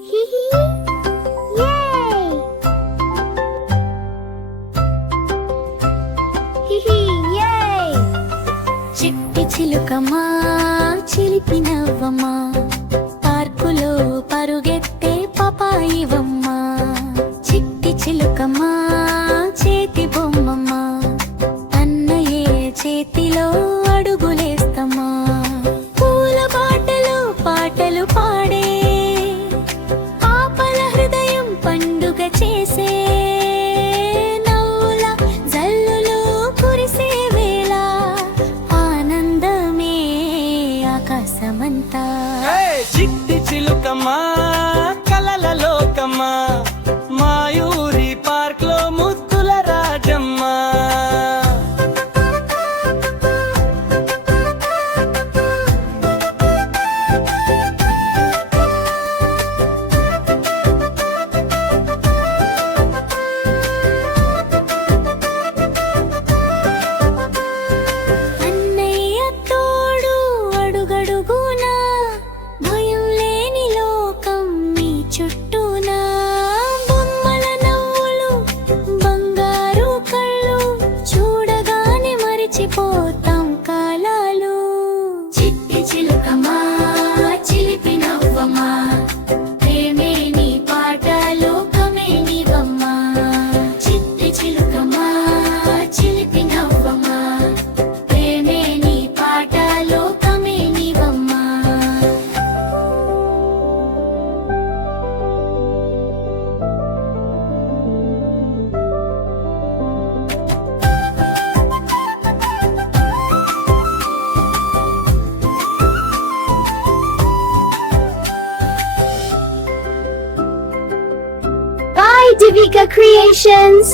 Hee Yay! Hee Yay! చిట్టి చిలుకమ్మా చిలిపి నవ్వమ్మా పార్కులో పరుగెత్తే పపాయివమ్మా చిట్టి చిలుకమ్మా చేతి బొమ్మమ్మా అన్నయ్యే చేతిలో అడుగులేస్తమ్మా పూల బాటలో పాటలు పాడే పాపల హృదయం పండుగ చేసే నవ్వుల జల్లులు కురిసే వేళ ఆనందమే ఆకాశమంతా చిట్టి చిలుకమ్మా కలల లోకమ్మా మాయూరి పార్క్ లో ముద్దుల రాజమ్మా అన్నయ్య తోడు అడుగడుగునా భయం లేని లోకం మీ చుట్టూనా బొమ్మల నవ్వులు బంగారు కళ్ళు చూడగానే మరిచిపోతాం కాలాలు చిట్టి చిలుకమ్మా చిలిపి నవ్వమ్మా ప్రేమే నీ పాట లోకమే నీవమ్మా చిట్టి చిలుకమ్మా చిలిపి నవ్వమ్మా ప్రేమే నీ పాట లోకమే నీవమ్మా Bye, Devika Creations!